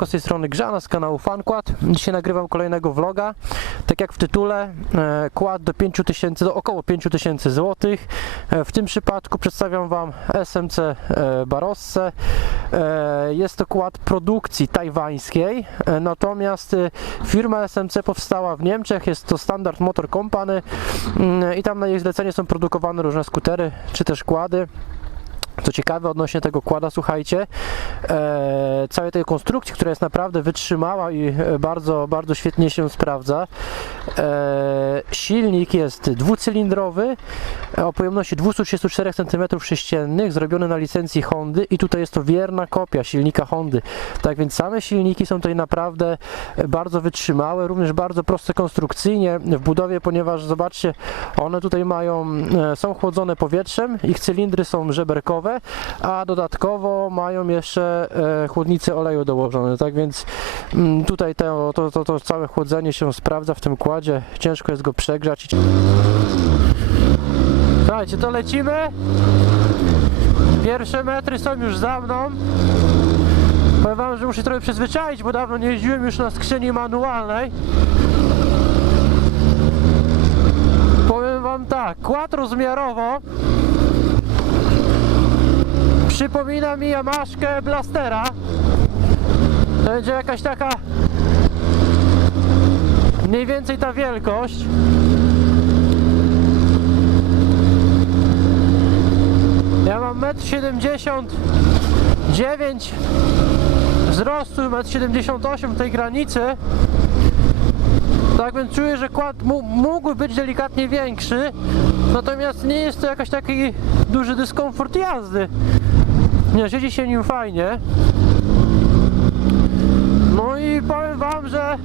Siemanko, z tej strony Grzana z kanału Fankład. Dzisiaj nagrywam kolejnego vloga. Tak jak w tytule, e, kład do 5000, do około 5000 zł. E, w tym przypadku przedstawiam Wam SMC e, Barosse. Jest to kład produkcji tajwańskiej, natomiast firma SMC powstała w Niemczech. Jest to Standard Motor Company mm, i tam na jej zlecenie są produkowane różne skutery czy też kłady. Co ciekawe odnośnie tego kłada, słuchajcie, e, całej tej konstrukcji, która jest naprawdę wytrzymała i e, bardzo, bardzo świetnie się sprawdza. E, silnik jest dwucylindrowy e, o pojemności 234 cm3, zrobiony na licencji Hondy i tutaj jest to wierna kopia silnika Hondy. Tak więc same silniki są tutaj naprawdę bardzo wytrzymałe, również bardzo proste konstrukcyjnie w budowie, ponieważ zobaczcie, one tutaj mają, e, są chłodzone powietrzem, ich cylindry są żeberkowe, a dodatkowo mają jeszcze e, chłodnice oleju dołożone, tak więc mm, tutaj to, to, to, to całe chłodzenie się sprawdza w tym kładzie, ciężko jest go przegrzać. Słuchajcie, to lecimy. Pierwsze metry są już za mną. Powiem wam, że muszę trochę przyzwyczaić, bo dawno nie jeździłem już na skrzyni manualnej. Powiem wam tak, kład rozmiarowo przypomina mi Yamaszkę Blastera. To będzie jakaś taka mniej więcej ta wielkość. Ja mam 1,79 m wzrostu, 1,78 m w tej granicy. Tak więc czuję, że kład mógłby być delikatnie większy, natomiast nie jest to jakiś taki duży dyskomfort jazdy. Nie, siedzi się nim fajnie. No i powiem Wam, że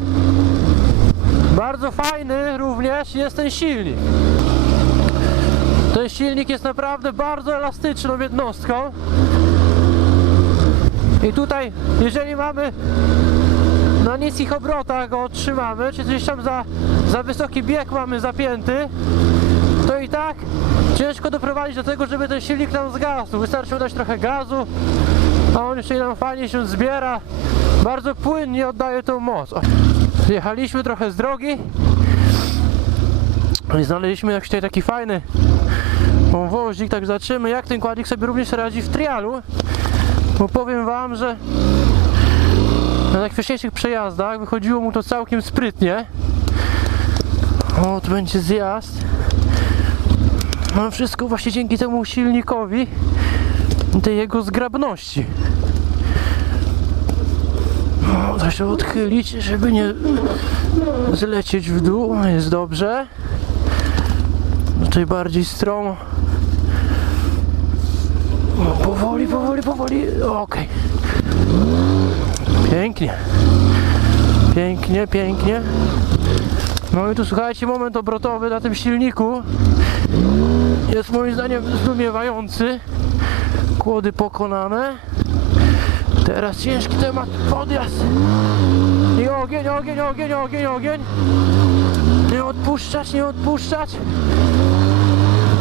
bardzo fajny również jest ten silnik. Ten silnik jest naprawdę bardzo elastyczną jednostką. I tutaj, jeżeli mamy na niskich obrotach go otrzymamy, czy gdzieś tam za, za wysoki bieg mamy zapięty, to i tak ciężko doprowadzić do tego, żeby ten silnik nam zgasł. Wystarczy dać trochę gazu, a on jeszcze nam fajnie się zbiera. Bardzo płynnie oddaje tą moc. O, Zjechaliśmy trochę z drogi i znaleźliśmy jakiś tutaj taki fajny wąwoździk, tak zobaczymy jak ten kładzik sobie również radzi w trialu. Bo powiem wam, że na tak wcześniejszych przejazdach wychodziło mu to całkiem sprytnie. O, tu będzie zjazd. Mam wszystko właśnie dzięki temu silnikowi tej jego zgrabności. O, to się odchylić, żeby nie zlecieć w dół. Jest dobrze. Tutaj bardziej stromo. O, powoli, powoli, powoli. Okej. Pięknie. Pięknie, pięknie. No i tu słuchajcie, moment obrotowy na tym silniku jest moim zdaniem zdumiewający. Kłody pokonane. Teraz ciężki temat, podjazd. I ogień, ogień, ogień, ogień, ogień. Nie odpuszczać, nie odpuszczać.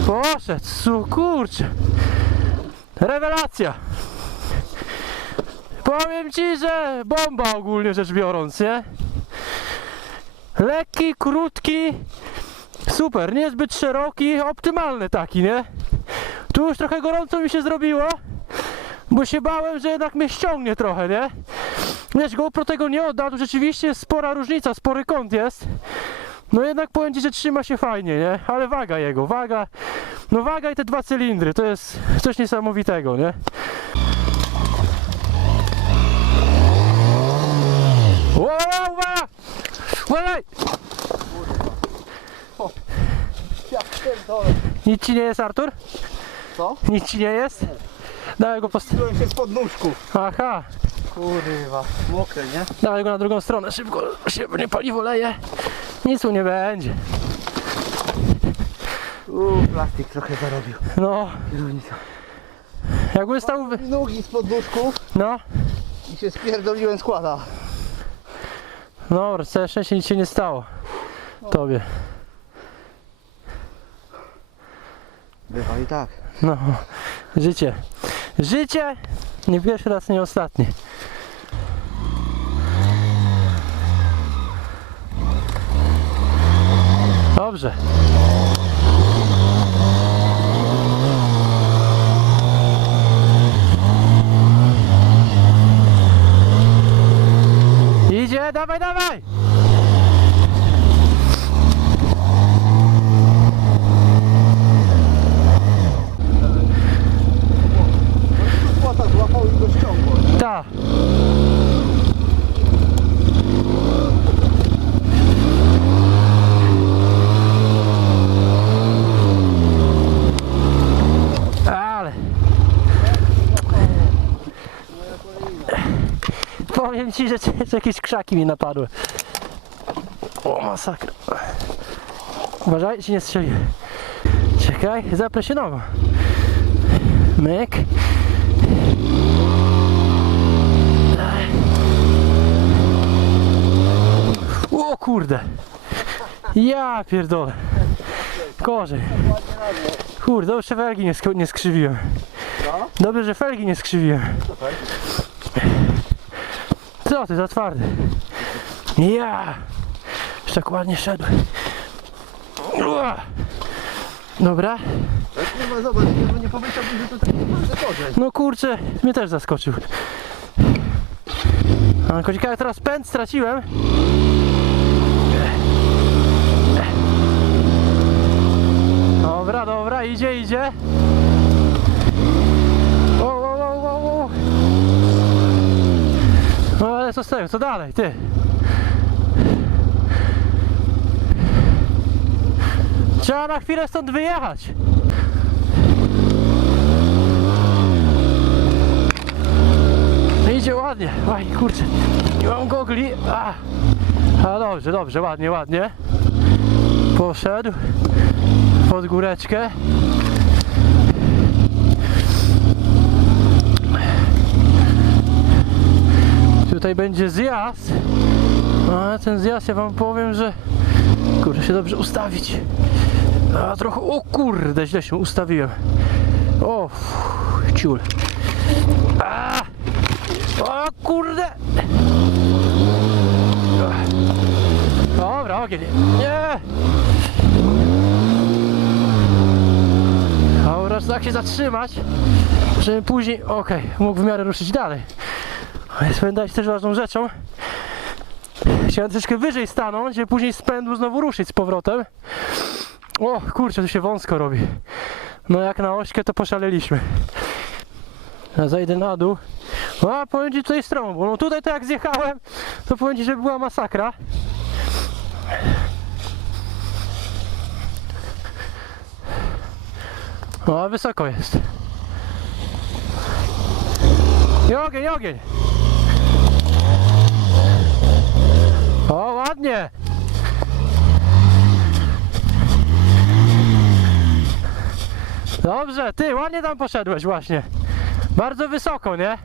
Poszedł, su, kurczę. Rewelacja. Powiem ci, że bomba ogólnie rzecz biorąc, nie? Lekki, krótki, super, niezbyt szeroki, optymalny taki, nie? Tu już trochę gorąco mi się zrobiło, bo się bałem, że jednak mnie ściągnie trochę, nie? Wiesz, GoPro tego nie odda, tu rzeczywiście jest spora różnica, spory kąt jest. No jednak powiem Ci, że trzyma się fajnie, nie? Ale waga jego, waga, no waga i te dwa cylindry, to jest coś niesamowitego, nie? Wow, wow! Uważaj! Ja pierdolę. Nic ci nie jest, Artur? Co? Nic ci nie jest? Dawaj go post... Byłem się spod nóżku. Aha, Kurwa. Mokre, nie? dawaj go na drugą stronę, szybko się nie paliwo leje. Nic tu nie będzie. Uuu, plastik trochę zarobił. No, Kierownica. jakby stał... Z nogi spod nóżku No, i się spierdoliłem składa. no, całe szczęście nic się nie stało. Tobie. Bywa i tak. No, życie. Życie nie pierwszy raz, nie ostatni. Dobrze. Idzie, dawaj, dawaj! Płata złapał i go ściągło. Ta. Ale. Powiem ci, że, że jakieś krzaki mi napadły. O, masakra. Uważaj, ci nie strzeli. Czekaj, zaprę się nogą. Myk. O kurde. Ja pierdolę. Gorzej. Kurde, dobrze, że felgi nie, sk- nie skrzywiłem. Dobrze, że felgi nie skrzywiłem. Co ty, za twardy. Ja. Już tak ładnie szedł. Ua. Dobra. No kurczę, mnie też zaskoczył. A kozika, teraz pęd straciłem. Dobra, idzie, idzie. O, o, o, o, o. No ale co z tego, co dalej, ty? Trzeba na chwilę stąd wyjechać. No idzie ładnie. Aj, kurczę. Nie mam gogli. A. A dobrze, dobrze, ładnie, ładnie. Poszedł. Pod góreczkę. Tutaj będzie zjazd. A ten zjazd ja wam powiem, że kurczę się dobrze ustawić. A trochę, o kurde, źle się ustawiłem. O, fuh, ciul. A! O kurde! Dobra, ogień. Nie! Dobra, tak się zatrzymać, żeby później, okej, mógł w miarę ruszyć dalej. Ale pamiętajcie też ważną rzeczą. Chciałem troszkę wyżej stanąć, żeby później z pędu znowu ruszyć z powrotem. O kurczę, tu się wąsko robi. No jak na ośkę to poszaleliśmy. Ja zajdę na dół. A powiem ci tutaj stromo, bo no tutaj to jak zjechałem, to powiem ci, że była masakra. O, wysoko jest. I ogień, ogień. O, ładnie. Dobrze, ty ładnie tam poszedłeś właśnie. Bardzo wysoko, nie?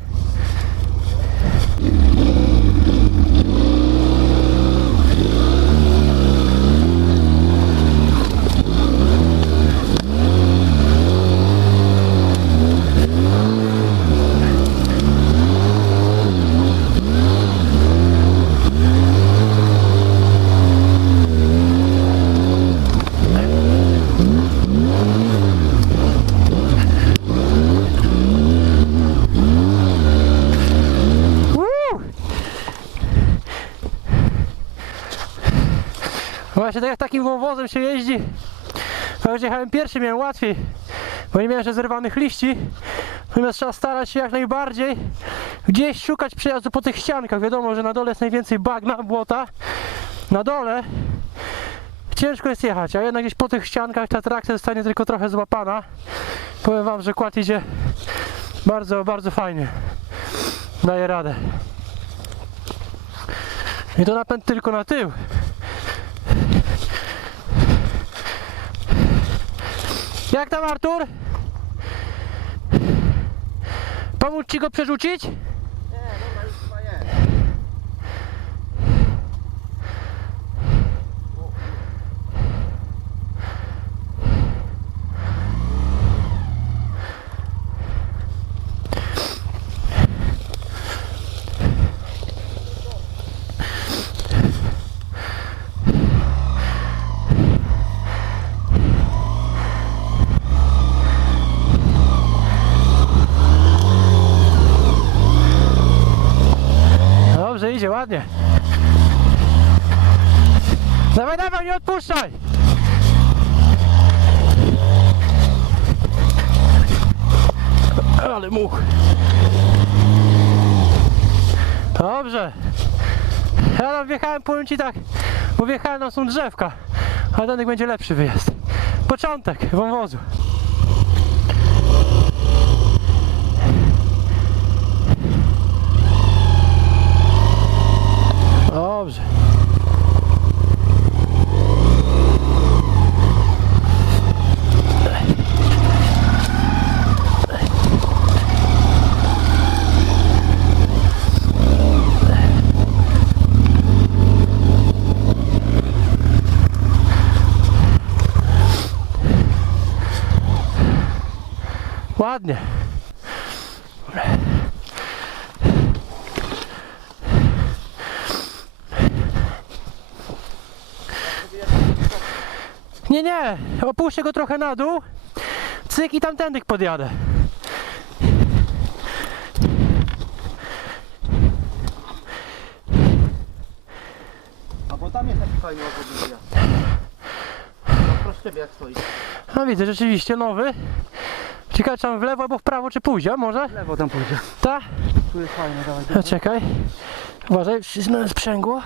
Właśnie tak jak takim wąwozem się jeździ. Jak jechałem pierwszy, miałem łatwiej, bo nie miałem jeszcze zerwanych liści. Natomiast trzeba starać się jak najbardziej gdzieś szukać przejazdu po tych ściankach. Wiadomo, że na dole jest najwięcej bagna, błota. Na dole ciężko jest jechać, a jednak gdzieś po tych ściankach ta trakcja zostanie tylko trochę złapana. Powiem wam, że kład idzie bardzo, bardzo fajnie. Daje radę. I to napęd tylko na tył. Jak tam Artur? Pomóc ci go przerzucić? idzie, ładnie. Dawaj, dawaj, nie odpuszczaj! Ale much. Dobrze. Ja tam wjechałem, powiem Ci tak, bo wjechałem, tam są drzewka, ale ten będzie lepszy wyjazd. Początek wąwozu. Dobrze. Ładnie. Nie, nie, opuszczę go trochę na dół. Cyk i tamtędy podjadę. A bo tam jest taki fajny wyjazd. No proszę jak stoi. No widzę, rzeczywiście nowy. Ciekawe czy tam w lewo albo w prawo, czy pójdzie, może? W lewo tam pójdzie. Ta? Tu jest fajne, dawaj. A czekaj. Uważaj, no, sprzęgło.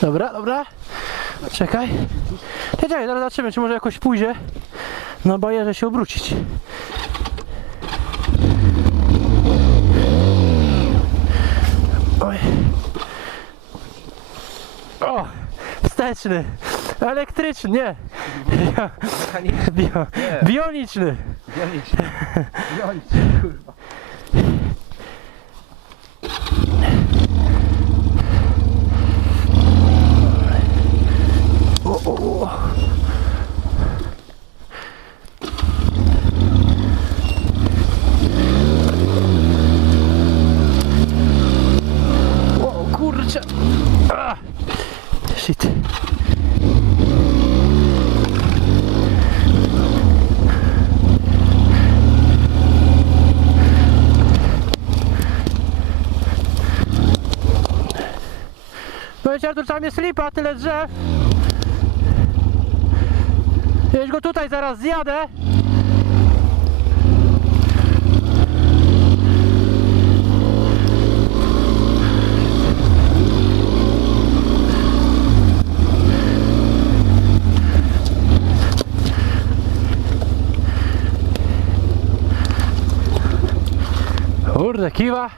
Dobra, dobra. Czekaj. Czekaj, zaraz zobaczymy, czy może jakoś pójdzie na bajerze się obrócić. Oj. O! Wsteczny. Elektryczny, nie. Bio, bio, bioniczny. Bioniczny. Bioniczny, kurwa. O, o, kurczę. Ah. Shit. Powiedz Artur, tam jest lipa, tyle drzew. Jeśli go tutaj zaraz zjadę. Kurde, kiwa.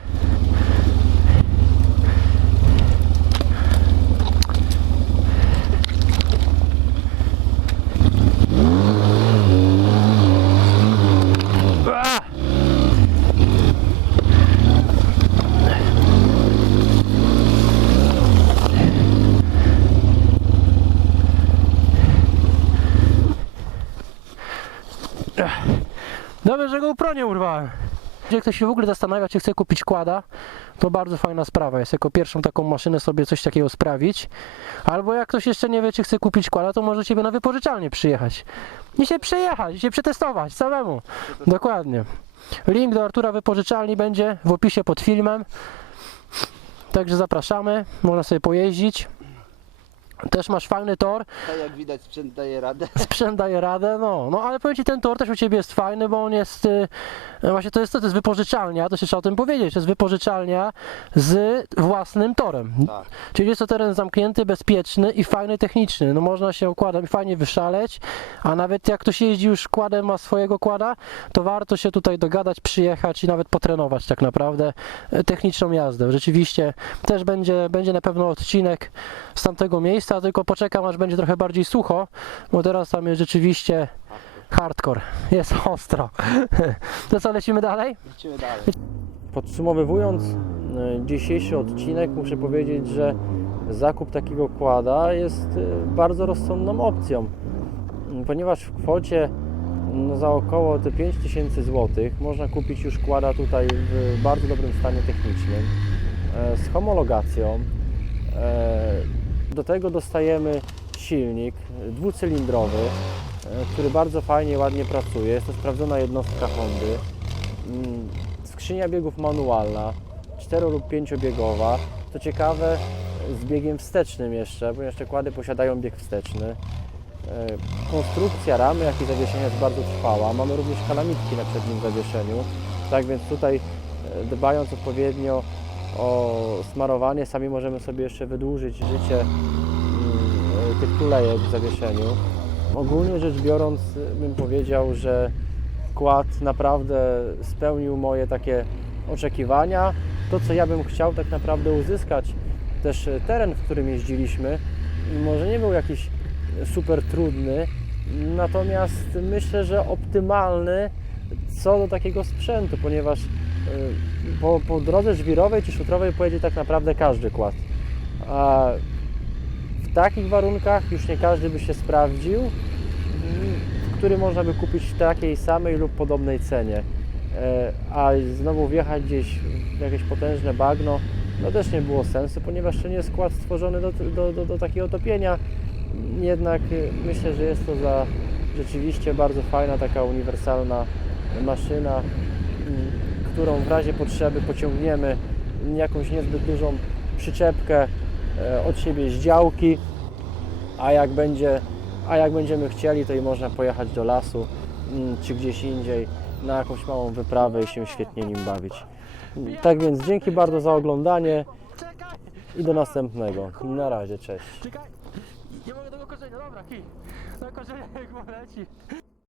Ah! Ech. Dobrze, że go upronie urwałem. Jeżeli ktoś się w ogóle zastanawia, czy chce kupić kłada, to bardzo fajna sprawa jest. Jako pierwszą taką maszynę sobie coś takiego sprawić. Albo jak ktoś jeszcze nie wie, czy chce kupić kłada, to może ciebie na wypożyczalnię przyjechać. I się przejechać, i się przetestować samemu. Dokładnie. Link do Artura Wypożyczalni będzie w opisie pod filmem. Także zapraszamy, można sobie pojeździć. Też masz fajny tor, Tak jak widać sprzęt daje radę. sprzęt daje radę, no, no ale powiem Ci, ten tor też u Ciebie jest fajny, bo on jest, y, właśnie to jest, to jest wypożyczalnia, to się trzeba o tym powiedzieć, to jest wypożyczalnia z własnym torem, Tak. czyli jest to teren zamknięty, bezpieczny i fajny techniczny, no można się kładem fajnie wyszaleć, a nawet jak ktoś jeździ już kładem, ma swojego kłada, to warto się tutaj dogadać, przyjechać i nawet potrenować tak naprawdę e, techniczną jazdę, rzeczywiście też będzie, będzie na pewno odcinek z tamtego miejsca, tylko poczekam aż będzie trochę bardziej sucho, bo teraz tam jest rzeczywiście hardcore, jest ostro. To co, lecimy dalej? Lecimy dalej. Podsumowując e, dzisiejszy odcinek, muszę powiedzieć, że zakup takiego kłada jest e, bardzo rozsądną opcją, ponieważ w kwocie no, za około te 5000 zł można kupić już kłada tutaj w bardzo dobrym stanie technicznym, e, z homologacją. Do tego dostajemy silnik dwucylindrowy, e, który bardzo fajnie, ładnie pracuje. Jest to sprawdzona jednostka Hondy. Mm, Skrzynia biegów manualna, 4 lub 5 biegowa. Co ciekawe, z biegiem wstecznym jeszcze, ponieważ te kłady posiadają bieg wsteczny. E, Konstrukcja ramy, jak i zawieszenia jest bardzo trwała. Mamy również kalamitki na przednim zawieszeniu. Tak więc tutaj e, dbając odpowiednio o smarowanie, sami możemy sobie jeszcze wydłużyć życie mm, e, tych tulejek w zawieszeniu. Ogólnie rzecz biorąc, bym powiedział, że kład naprawdę spełnił moje takie oczekiwania. To, co ja bym chciał tak naprawdę uzyskać, też teren, w którym jeździliśmy, może nie był jakiś super trudny, natomiast myślę, że optymalny co do takiego sprzętu, ponieważ po, po drodze żwirowej czy szutrowej pojedzie tak naprawdę każdy kład. A w takich warunkach już nie każdy by się sprawdził, który można by kupić w takiej samej lub podobnej cenie. E, A znowu wjechać gdzieś w jakieś potężne bagno, no też nie było sensu, ponieważ to nie jest skład stworzony do, do, do, do takiego topienia. Jednak y, myślę, że jest to za rzeczywiście bardzo fajna, taka uniwersalna maszyna, mm, którą w razie potrzeby pociągniemy jakąś niezbyt dużą przyczepkę e, od siebie z działki, a jak, będzie, a jak będziemy chcieli, to i można pojechać do lasu mm, czy gdzieś indziej na jakąś małą wyprawę i się świetnie nim bawić. Tak więc dzięki bardzo za oglądanie i do następnego. Na razie, cześć. Nie mogę tego korzenia, dobra, kij. Na korzenie jak poleci.